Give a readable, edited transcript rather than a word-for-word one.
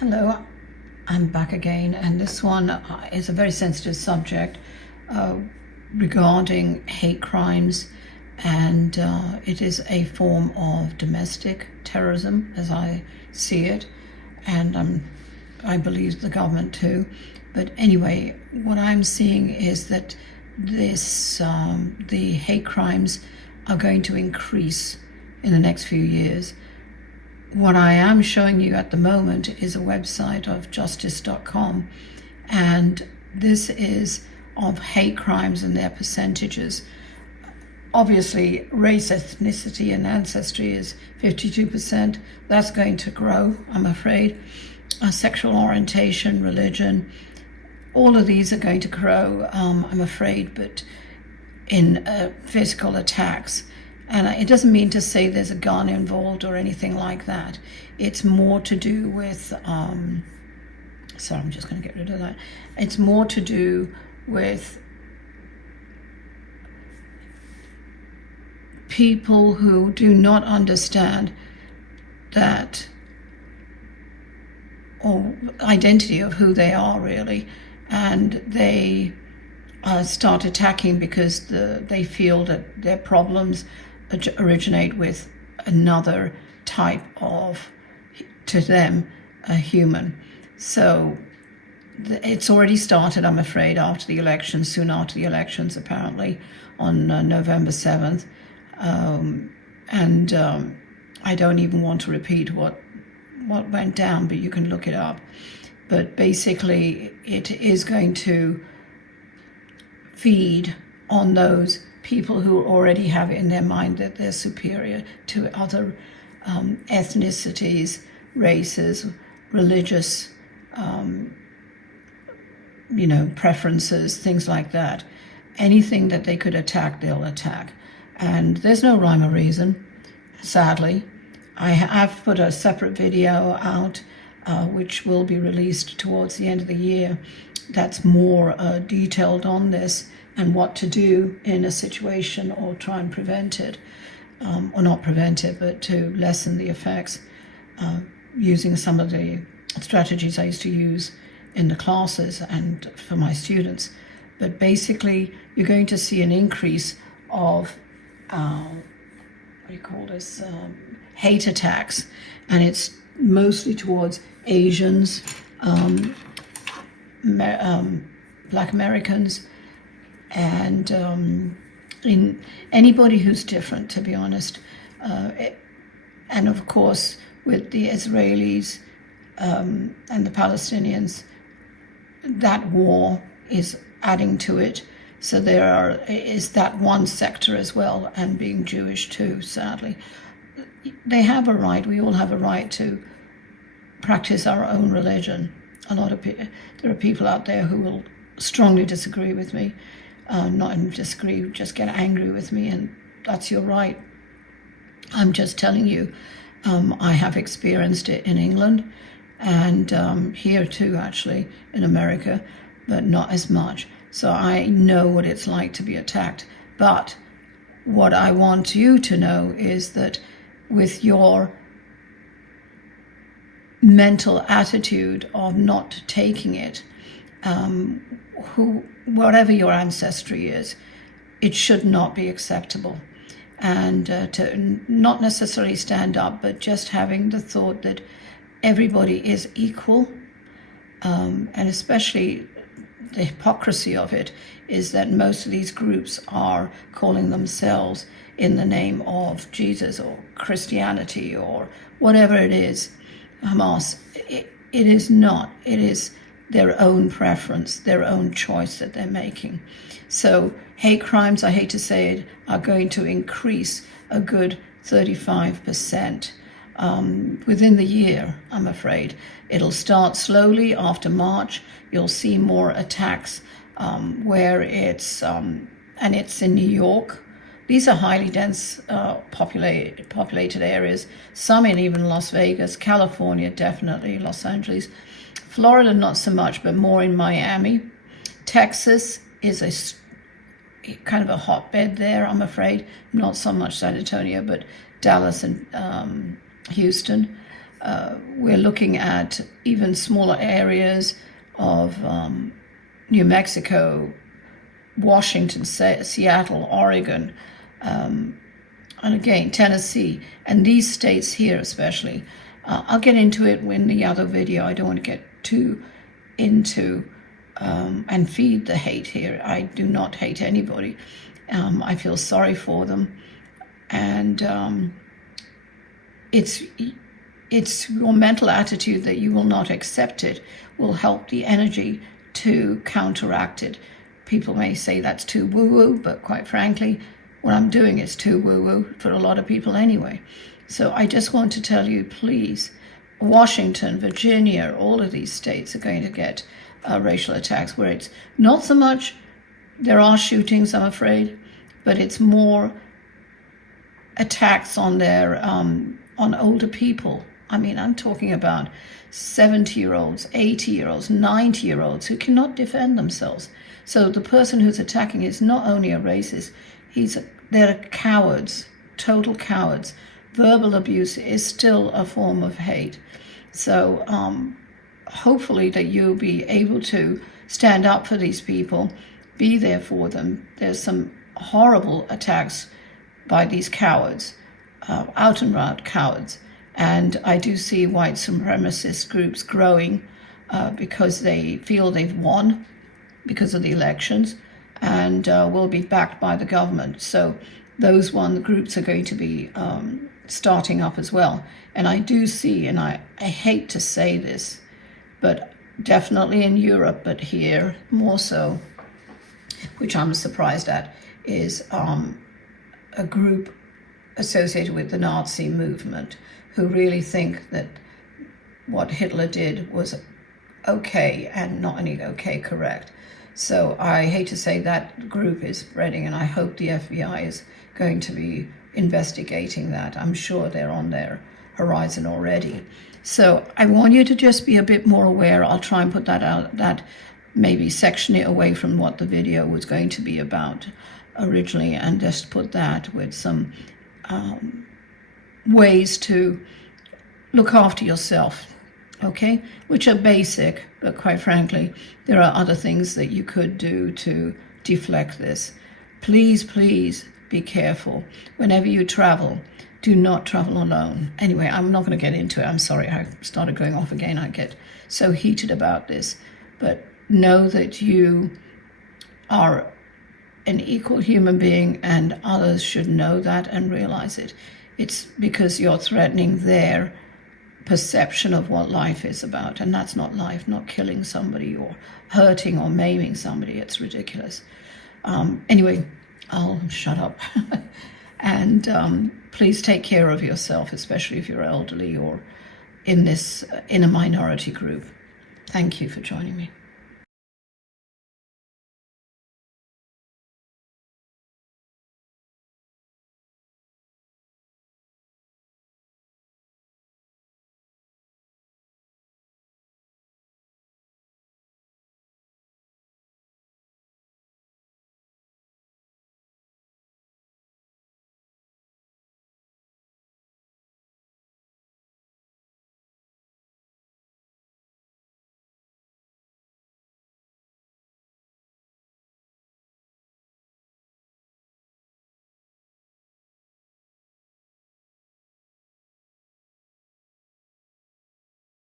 Hello, I'm back again, and this one is a very sensitive subject regarding hate crimes, and it is a form of domestic terrorism as I see it, and I believe the government too. But anyway, what I'm seeing is that the hate crimes are going to increase in the next few years. What I am showing you at the moment is a website of justice.com, and this is of hate crimes and their percentages. Obviously, race, ethnicity, and ancestry is 52%. That's going to grow, I'm afraid. Sexual orientation, religion, all of these are going to grow, I'm afraid, but in physical attacks. And it doesn't mean to say there's a gun involved or anything like that. It's more to do with, sorry, I'm just going to get rid of that. It's more to do with people who do not understand that, or identity of who they are really, and they start attacking because they feel that their problems originate with another type of, to them, a human. So it's already started, I'm afraid, after the elections, soon after the elections, apparently, on November 7th. I don't even want to repeat what went down, but you can look it up. But basically, it is going to feed on those people who already have it in their mind that they're superior to other ethnicities, races, religious, preferences, things like that. Anything that they could attack, they'll attack. And there's no rhyme or reason, sadly. I have put a separate video out, which will be released towards the end of the year, that's more detailed on this and what to do in a situation or try and prevent it, or not prevent it, but to lessen the effects using some of the strategies I used to use in the classes and for my students. But basically, you're going to see an increase of, hate attacks, and it's mostly towards Asians, Black Americans, and in anybody who's different, to be honest. And of course, with the Israelis and the Palestinians, that war is adding to it. So is that one sector as well, and being Jewish too, sadly. They have a right, we all have a right to practice our own religion. There are people out there who will strongly disagree with me, not even disagree, just get angry with me, and that's your right. I'm just telling you, I have experienced it in England and here too, actually, in America, but not as much. So I know what it's like to be attacked. But what I want you to know is that with your mental attitude of not taking it, whatever your ancestry is, it should not be acceptable. And to not necessarily stand up, but just having the thought that everybody is equal, and especially the hypocrisy of it is that most of these groups are calling themselves in the name of Jesus or Christianity or whatever it is, Hamas. It is not. It is their own preference, their own choice that they're making. So hate crimes, I hate to say it, are going to increase a good 35% within the year, I'm afraid. It'll start slowly after March. You'll see more attacks where it's in New York. These are highly dense, populated areas, some in even Las Vegas, California, definitely, Los Angeles. Florida, not so much, but more in Miami. Texas is a kind of a hotbed there, I'm afraid. Not so much San Antonio, but Dallas and Houston. We're looking at even smaller areas of New Mexico, Washington, Seattle, Oregon, and again, Tennessee, and these states here especially. I'll get into it in the other video. I don't want to get too into and feed the hate here. I do not hate anybody. I feel sorry for them. And it's your mental attitude that you will not accept it will help the energy to counteract it. People may say that's too woo-woo, but quite frankly, what I'm doing is too woo-woo for a lot of people anyway. So I just want to tell you, please, Washington, Virginia, all of these states are going to get racial attacks where it's not so much, there are shootings, I'm afraid, but it's more attacks on their, on older people. I mean, I'm talking about 70-year-olds, 80-year-olds, 90-year-olds who cannot defend themselves. So the person who's attacking is not only a racist, they're cowards, total cowards. Verbal abuse is still a form of hate. So hopefully that you'll be able to stand up for these people, be there for them. There's some horrible attacks by these cowards, out and out cowards. And I do see white supremacist groups growing because they feel they've won because of the elections and will be backed by the government. So those groups are going to be starting up as well. And I do see, and I hate to say this, but definitely in Europe, but here more so, which I'm surprised at, is a group associated with the Nazi movement who really think that what Hitler did was okay, and not only okay, correct. So I hate to say that group is spreading, and I hope the FBI is going to be investigating that. I'm sure they're on their horizon already. So I want you to just be a bit more aware. I'll try and put that out, that maybe section it away from what the video was going to be about originally, and just put that with some ways to look after yourself, okay? Which are basic, but quite frankly, there are other things that you could do to deflect this. Please, please be careful. Whenever you travel, do not travel alone. Anyway, I'm not going to get into it. I'm sorry, I started going off again. I get so heated about this. But know that you are an equal human being, and others should know that and realize it. It's because you're threatening their perception of what life is about, and that's not life, not killing somebody or hurting or maiming somebody. It's ridiculous. Anyway, I'll shut up. And please take care of yourself, especially if you're elderly or in a minority group. Thank you for joining me.